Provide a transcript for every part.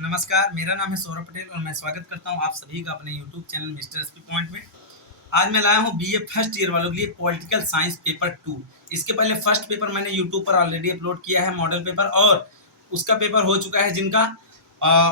नमस्कार, मेरा नाम है सौरभ पटेल और मैं स्वागत करता हूं आप सभी का अपने YouTube channel mister SP point में। आज मैं लाया हूं बीए फर्स्ट ईयर वालों के लिए पॉलिटिकल साइंस पेपर 2। इसके पहले फर्स्ट पेपर मैंने यूट्यूब पर ऑलरेडी अपलोड किया है, मॉडल पेपर, और उसका पेपर हो चुका है जिनका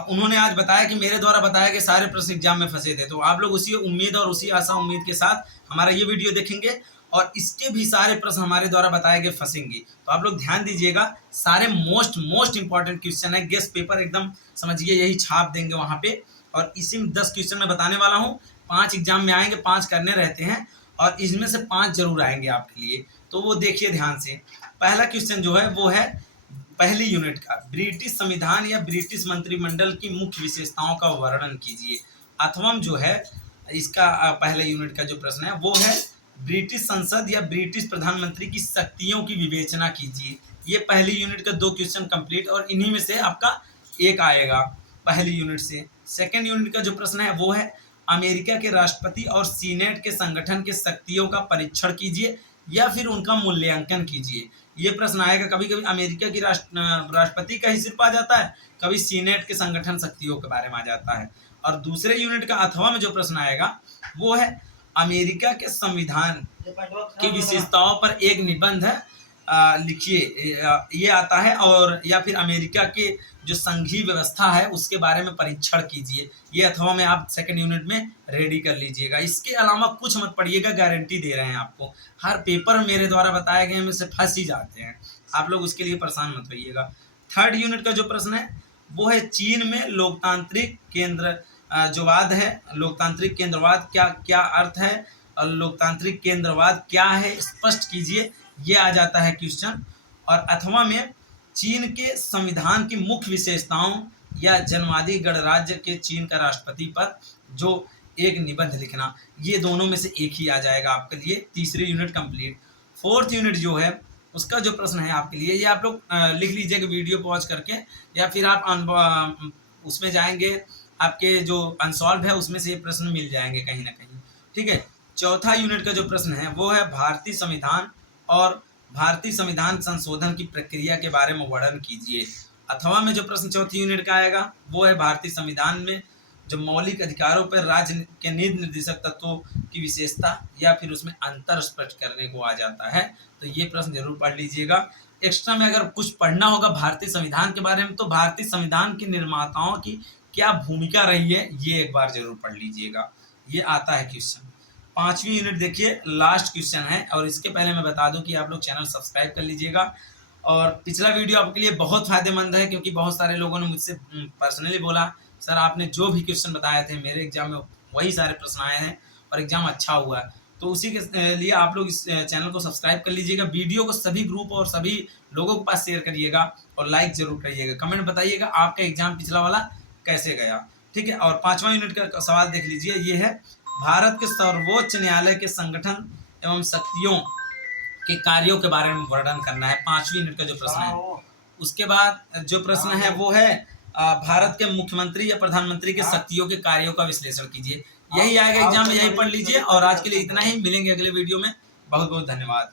उन्होंने आज बताया कि मेरे द्वारा बताए गए सारे प्रश्न एग्जाम में फंसे थे। तो आप लोग उसी उम्मीद और उसी आशा उम्मीद के साथ हमारा ये वीडियो देखेंगे और इसके भी सारे प्रश्न हमारे द्वारा बताए गए फंसेंगे। तो आप लोग ध्यान दीजिएगा, सारे मोस्ट इंपॉर्टेंट क्वेश्चन है। गेस्ट पेपर एकदम समझिए यही छाप देंगे वहाँ पे, और इसी में 10 क्वेश्चन मैं बताने वाला हूँ। 5 एग्जाम में आएंगे, 5 करने रहते हैं और इसमें से 5 जरूर आएंगे आपके लिए। तो वो देखिए ध्यान से। पहला क्वेश्चन जो है वो है पहली यूनिट का, ब्रिटिश संविधान या ब्रिटिश मंत्रिमंडल की मुख्य विशेषताओं का वर्णन कीजिए। अथवा जो है इसका पहले यूनिट का जो प्रश्न है वो है ब्रिटिश संसद या ब्रिटिश प्रधानमंत्री की शक्तियों की विवेचना कीजिए। ये पहली यूनिट का 2 क्वेश्चन कंप्लीट, और इन्हीं में से आपका एक आएगा पहली यूनिट से। सेकेंड यूनिट का जो प्रश्न है वो है अमेरिका के राष्ट्रपति और सीनेट के संगठन के शक्तियों का परीक्षण कीजिए या फिर उनका मूल्यांकन कीजिए। ये प्रश्न आएगा। कभी कभी अमेरिका की राष्ट्रपति का ही सिर्फ आ जाता है, कभी सीनेट के संगठन शक्तियों के बारे में आ जाता है। और दूसरे यूनिट का अथवा में जो प्रश्न आएगा वो है अमेरिका के संविधान की विशेषताओं पर एक निबंध लिखिए, ये आता है। और या फिर अमेरिका के जो संघीय व्यवस्था है उसके बारे में परीक्षण कीजिए। ये अथवा में आप सेकंड यूनिट में रेडी कर लीजिएगा। इसके अलावा कुछ मत पढ़िएगा, गारंटी दे रहे हैं आपको। हर पेपर मेरे द्वारा बताए गए में से फंस ही जाते हैं, आप लोग उसके लिए परेशान मत होइएगा। थर्ड यूनिट का जो प्रश्न है वो है चीन में लोकतांत्रिक केंद्रवाद है। लोकतांत्रिक केंद्रवाद क्या क्या अर्थ है और लोकतांत्रिक केंद्रवाद क्या है, स्पष्ट कीजिए। ये आ जाता है क्वेश्चन। और अथवा में चीन के संविधान की मुख्य विशेषताओं या जनवादी गणराज्य के चीन का राष्ट्रपति पद जो एक निबंध लिखना। ये दोनों में से एक ही आ जाएगा आपके लिए। तीसरी यूनिट कंप्लीट। फोर्थ यूनिट जो है उसका जो प्रश्न है आपके लिए, ये आप लोग लिख लीजिएगा वीडियो पॉज करके, या फिर आप उसमें जाएंगे, आपके जो अनसॉल्व है उसमें से ये प्रश्न मिल जाएंगे कहीं ना कहीं। ठीक है। चौथा यूनिट का जो प्रश्न है वो है भारतीय संविधान और भारतीय संविधान संशोधन की प्रक्रिया के बारे में वर्णन कीजिए। अथवा में जो प्रश्न चौथी यूनिट का आएगा वो है भारतीय संविधान में जो मौलिक अधिकारों पर राज्य के नीति निर्देशक तत्वों की विशेषता या फिर उसमें अंतर स्पष्ट करने को आ जाता है। तो ये प्रश्न जरूर पढ़ लीजिएगा। एक्स्ट्रा में अगर कुछ पढ़ना होगा भारतीय संविधान के बारे में तो भारतीय संविधान के निर्माताओं की क्या भूमिका रही है ये एक बार जरूर पढ़ लीजिएगा। ये आता है क्वेश्चन। पांचवी यूनिट देखिए, लास्ट क्वेश्चन है। और इसके पहले मैं बता दूं कि आप लोग चैनल सब्सक्राइब कर लीजिएगा। और पिछला वीडियो आपके लिए बहुत फायदेमंद है, क्योंकि बहुत सारे लोगों ने मुझसे पर्सनली बोला सर आपने जो भी क्वेश्चन बताए थे मेरे एग्जाम में वही सारे प्रश्न आए हैं और एग्जाम अच्छा हुआ है। तो उसी के लिए आप लोग इस चैनल को सब्सक्राइब कर लीजिएगा। वीडियो को सभी ग्रुप और सभी लोगों के पास शेयर करिएगा और लाइक जरूर करिएगा। कमेंट बताइएगा आपका एग्जाम पिछला वाला कैसे गया। ठीक है। और पांचवा यूनिट का सवाल देख लीजिए, ये है भारत के सर्वोच्च न्यायालय के संगठन एवं शक्तियों के कार्यों के बारे में वर्णन करना है। पांचवी यूनिट का जो प्रश्न है। उसके बाद जो प्रश्न है वो है भारत के मुख्यमंत्री या प्रधानमंत्री के शक्तियों के कार्यों का विश्लेषण कीजिए। यही आएगा एग्जाम में, यही पढ़ लीजिए। और आज के लिए इतना ही, मिलेंगे अगले वीडियो में। बहुत बहुत धन्यवाद।